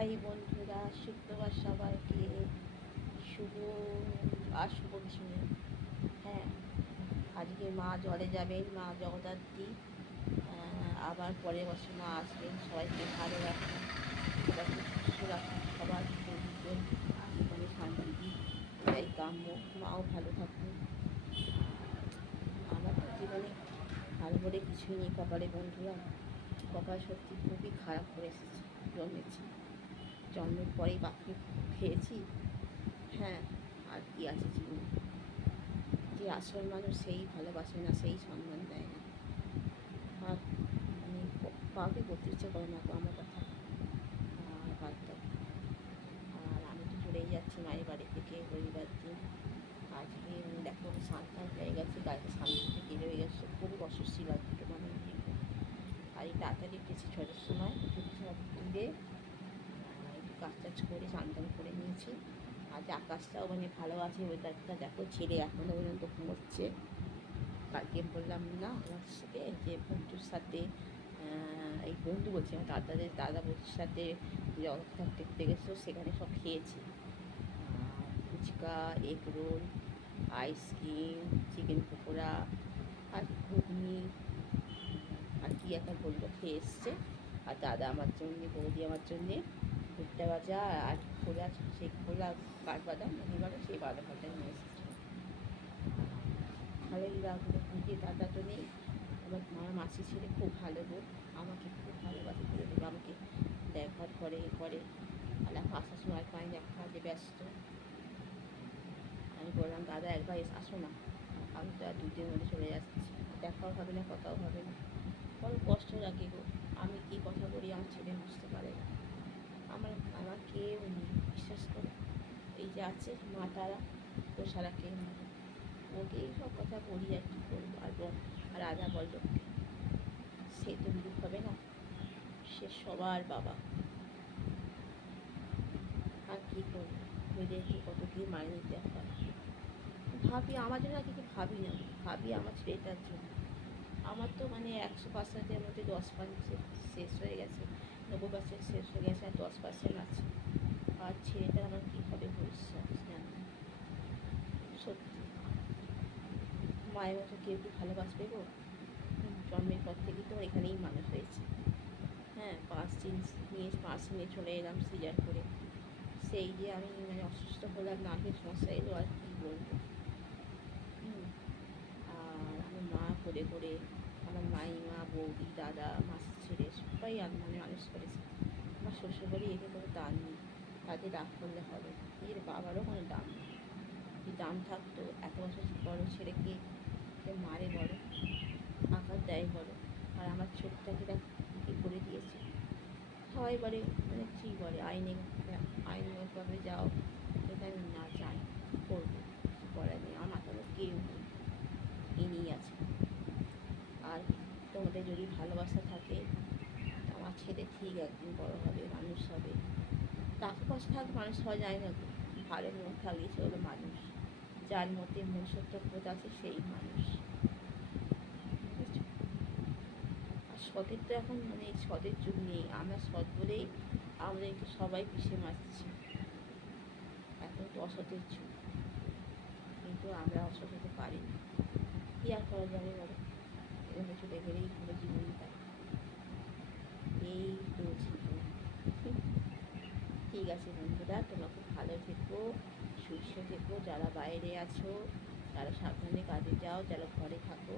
High বন্ধুরা, শুক্রবার সবাইকে শুভ আর শুভ কিছু নেই। হ্যাঁ, আজকে মা জলে যাবেন, মা জগদ্ধাত্রী। আবার পরের বছর মা আসবেন। সবাইকে ভালো রাখুন, সবাইকে সুস্থ রাখুন, সবার প্রয়োজন জীবনে শান্তি দিন, এটাই কাম্য। মাও ভালো থাকুন। আমার তো জীবনে ভালো বলে কিছুই নেই কপালে বন্ধুরা। কপাল সত্যি খুবই খারাপ করে এসেছে, জন্মেছি, জন্মের পরেই বাপকে খেয়েছি। হ্যাঁ, আর কি আছে জীবনে? যে আসল মানুষ সেই ভালোবাসে না, সেই সম্মান দেয় না। আর মানে কাউকে করতে ইচ্ছে করে না তো আমার কথা। আর বাদ দাও। আর আমি তো চলেই যাচ্ছি মায়ের বাড়ি থেকে রবিবার দিন। আজকে দেখো সান্তান হয়ে গেছে, গাড়িটা সামনে থেকে বের হয়ে গেছে, খুব অস্বস্তি লাগতো মানে। আর এই তাড়াতাড়ি উঠেছি 6টার সময়, সব তুলে একটু কাজ টাজ করে স্নান করে নিয়েছি। আজ আকাশটাও মানে ভালো আছে, ওয়েদারটা দেখো। ছেলে এখনও পর্যন্ত ঘুমোচ্ছে। কালকে বললাম না আমার সাথে যে বন্ধুর সাথে, এই বন্ধু বলছি আমার দাদা বন্ধুর সাথে জগদ্ধার দেখতে গেছিলো, সেখানে সব খেয়েছি। Phuchka, egg roll, ice cream, chicken pakora আর ঘুগনি আর কি একটা বললো খেয়ে এসছে। আর দাদা আমার জন্যে, বৌদি আমার জন্যে ভুট্টা ভাজা আর খোলা, সেই খোলা কাঠবাদাম এবারে সেই বাদামটা নিয়ে এসেছে। ভালোই লাগলো। যে দাদা তো নেই, আমার মাসি ছেলে খুব ভালো গো, আমাকে খুব ভালোবাসে, করে দেবে আমাকে, দেখার পরে করে। আর এখন আসার সময় পাইনি, এক কাজে ব্যস্ত। আমি বললাম দাদা একবার আসো না, আমি তো আর 2 দিনের মধ্যে চলে যাচ্ছি, দেখাও হবে না, কথাও হবে না। বড় কষ্ট লাগে গো। আমি কী কথা বলি আমার ছেলে বুঝতে পারে না। আমার আমার কেউ নেই, বিশ্বাস করে। এই যে আছে মা তারা, ও সারা কেউ নেই। ওকেই সব কথা বলি আর কী করবো। আর রাজা বলল সে তো বিরূপ হবে না, সে সবার বাবা। আর কী করবো, মেয়েদেরকে কত কী মানিয়ে নিতে হয়। ভাবি আমার জন্য আর কিছু ভাবি না, ভাবি আমার ছেলেটার জন্য। আমার তো মানে 100%-এর মধ্যে 10% শেষ হয়ে গেছে, 90% শেষ হয়ে গেছে, আর 10% আছে। আর ছেলেটার আমার কী হবে ভবিষ্যৎ জানি না। সত্যি মায়ের মতো কেউ কি ভালোবাসবে গো? জন্মের পর থেকেই তো এখানেই মানুষ হয়েছে। হ্যাঁ, 5 দিন নিয়ে 5 দিনে চলে এলাম সিজার করে। সেই যে আমি মানে অসুস্থ হলাম, নার্ভের সমস্যা এলো, আর কী বলবো। আর আমার মা করে করে, আমার মাইমা, বৌদি, দাদা, মাসির ছেলে সবাই মানে মানুষ করেছে। আমার শ্বশুরবাড়ি এতে কোনো দাম নেই, তাতে রাগ করলে হবে। এর বাবারও কোনো দাম নেই। যদি দাম থাকতো এত বছর বড়ো ছেলেকে মারে বড়, আঘাত দেয় বড়। আর আমার ছোটটাকে কী করে দিয়েছে। সবাই বলে মানে কী বলে, আইনগতভাবে যাও, এটা আমি না চাই, করবো, কিছু করার নেই। আমার মাথার কেউ নেই, ইনিই আছে। আর তোমাদের যদি ভালোবাসা থাকে, আমার ছেলে ঠিক একদিন বড় হবে, মানুষ হবে। টাকা পয়সা থাকলে মানুষ হওয়া যায় না, ভালো মন থাকলে সে হলো মানুষ। যার মধ্যে মনুষ্যত্ব বোধ আছে সেই মানুষ। বুঝছো? আর সতের তো এখন মানে সতের যুগ নেই, আমরা সৎ বলেই আমাদেরকে সবাই পিষে মারছে। এখন তো অসতের যুগ, কিন্তু আমরা অসৎ হতে পারি না। কী আর করা যাবে বলো, এভাবে চলে গেলেই হলো জীবনটা। এই তো জীবন। ঠিক আছে বন্ধুরা, তোমরা খুব ভালো থেকো, সুস্থ থেকো। যারা বাইরে আছো তারা সাবধানে কাজে যাও, যারা ঘরে থাকো